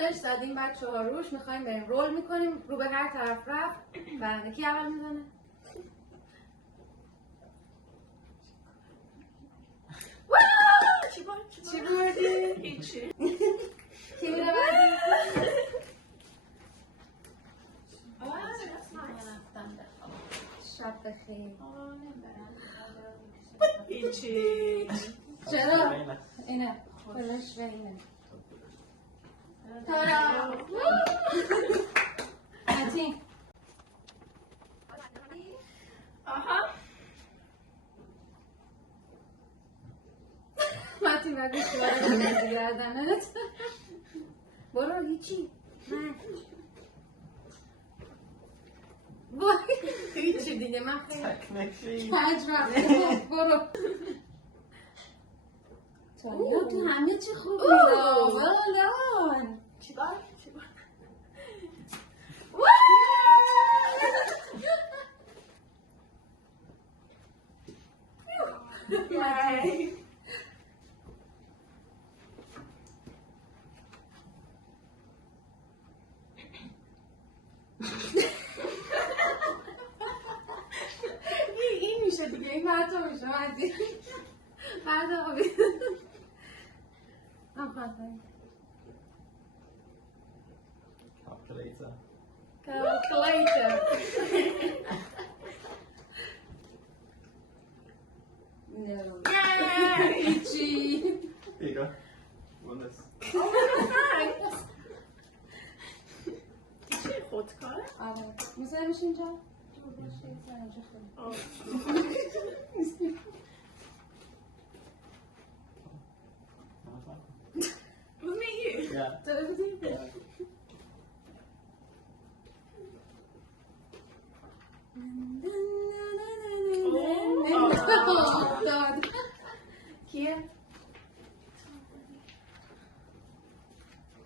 چالش دادیم بچه‌ها روش، میخوایم بریم رول میکنیم، رو به هر طرف رفت. بله کی اول میزنه؟ چی بردی؟ هیچی. کی میره بعدی؟ شب بخیر. هیچی. چرا؟ اینه خودش به اینه تارا متین آها متین بگید شواره بگید گردنت برو هیچی من هیچی دیگه من خیلی کج رفته برو تو همه چی خوب میدم ولدان چی بار؟ این میشه دیگه این بعد تو میشه مزید بعد آقا بید Calculator. No. Itchy. Here you go. One this. چی خودکاره؟ آره. میذاریش اینجا؟ With me, you? Yeah. کیه؟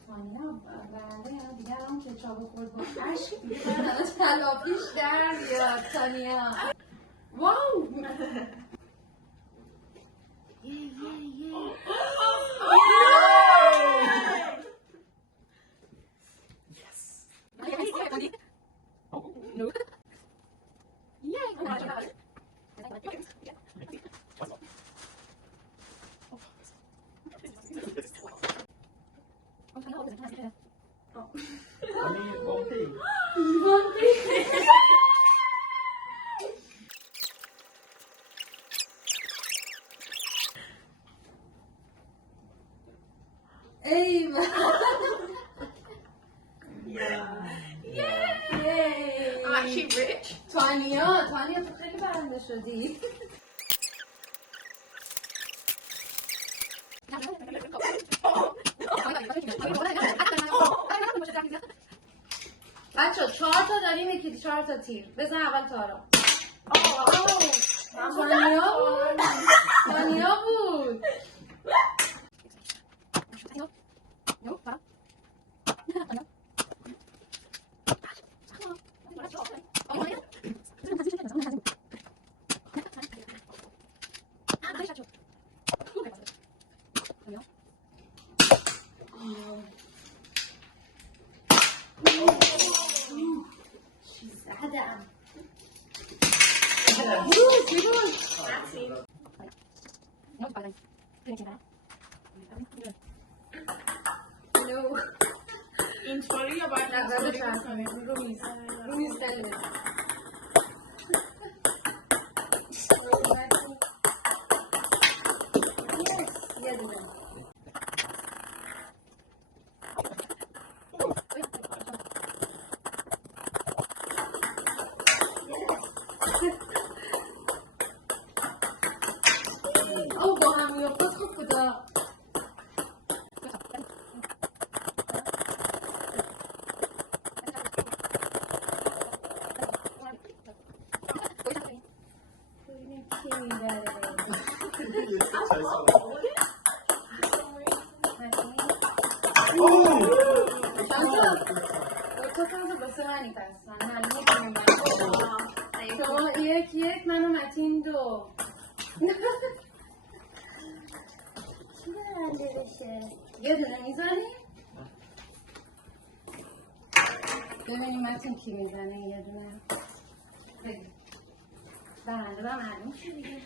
تانیا بله دیگر هم که چابو خورد با عشق دیگر تلافیش در بیاد تانیا واو I'm actually rich. تانیا تو خیلی برنده شدی بچه 4 تا داریم یکی 4 تا تیر بزن اول تارا تانیا بود اینطوری یا باید اینطوری کنیم؟ رو میز او با هم میافتاد خوب بودا یک منو متین 2 کی برنده بشه؟ یه دونه میزنی؟ ببینیم متن کی میزنه یه دونه. بگید. برنده با معلوم شد دیگه.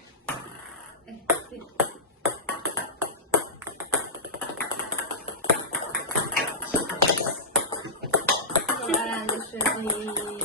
برنده شدی.